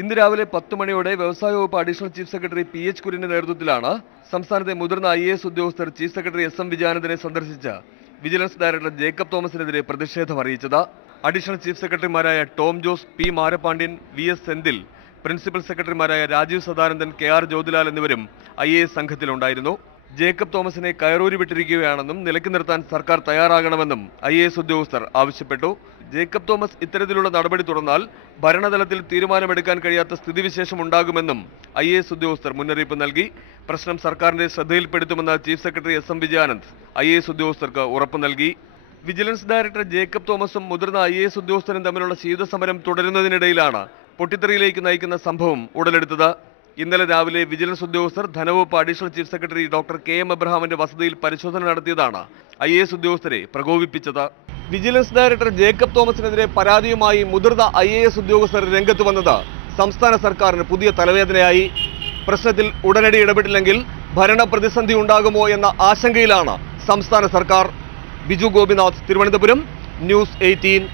ഇന്ന് രാവിലെ 10 മണിയോടെ വ്യവസായ വകുപ്പ് അഡീഷണൽ ചീഫ് സെക്രട്ടറി PH കുര്യന്റെ നേതൃത്വത്തിലാണ് സംസ്ഥാനത്തെ മുതിർന്ന IAS ഉദ്യോഗസ്ഥർ ചീഫ് സെക്രട്ടറി SM വിജയാനന്ദനെ സന്ദർശിച്ച് വിജിലൻസ് ഡയറക്ടർ ജേക്കബ് തോമസിനെതിരെ പ്രതിഷേധം അറിയിച്ചത്. അഡീഷണൽ ചീഫ് സെക്രട്ടറിമാരായ Tom Jose, P മാരപാണ്ഡ്യൻ, VS Senthil, principal സെക്രട്ടറിമാരായ രാജീവ് സദാനന്ദൻ, KR ജ്യോതിലാൽ എന്നിവരും IAS സംഘത്തിലുണ്ടായിരുന്നു. ജേക്കബ് തോമസിനെ കയറൂരി വിട്ടിരിക്കുകയാണെന്നും നിലയ്ക്ക് നിർത്താൻ സർക്കാർ തയ്യാറാകണമെന്നും IAS ഉദ്യോഗസ്ഥർ ആവശ്യപ്പെട്ടു. ജേക്കബ് തോമസ് ഇത്തരത്തിലുള്ള നടപടി തുടർന്നാൽ ഭരണതലത്തിൽ തീരുമാനമെടുക്കാൻ കഴിയാത്ത സ്ഥിതിവിശേഷം ഉണ്ടാകുമെന്നും IAS ഉദ്യോഗസ്ഥർ മുന്നറിയിപ്പ് നൽകി. പ്രശ്നം സർക്കാരിന്റെ ശ്രദ്ധയിൽപ്പെടുത്തുമെന്ന chief secretary SM Vijayanand IAS ഉദ്യോഗസ്ഥർക്ക് ഉറപ്പു നൽകി. വിജിലൻസ് ഡയറക്ടർ ജേക്കബ് തോമസും മുതിർന്ന IAS ഉദ്യോഗസ്ഥരും തമ്മിലുള്ള ശീതസമരം തുടരുന്നതിനിടയിലാണ് പൊട്ടിത്തെറിയിലേക്ക് നയിക്കുന്ന സംഭവം ഉടലെടുത്തത്. ഇന്നലെ രാവിലെ വിജിലൻസ് ഉദ്യോഗസ്ഥർ ധനവകുപ്പ് additional chief secretary doctor KM എബ്രഹാമിന്റെ വസതിയിൽ പരിശോധന നടത്തിയതാണ് IAS ഉദ്യോഗസ്ഥരെ പ്രകോപിപ്പിച്ചത്. വിജിലൻസ് ഡയറക്ടർ ജേക്കബ് തോമസിനെതിരെ പരാതിയുമായി മുതിർന്ന IAS ഉദ്യോഗസ്ഥർ രംഗത്ത് വന്നത് സംസ്ഥാന സർക്കാരിന് പുതിയ തലവേദനയായി. പ്രശ്നത്തിൽ ഉടനടി ഇടപെട്ടില്ലെങ്കിൽ ഭരണ പ്രതിസന്ധി ഉണ്ടാകുമോ എന്ന ആശങ്കയിലാണ് സംസ്ഥാന സർക്കാർ. ബിജു ഗോപിനാഥ്, തിരുവനന്തപുരം, News 18.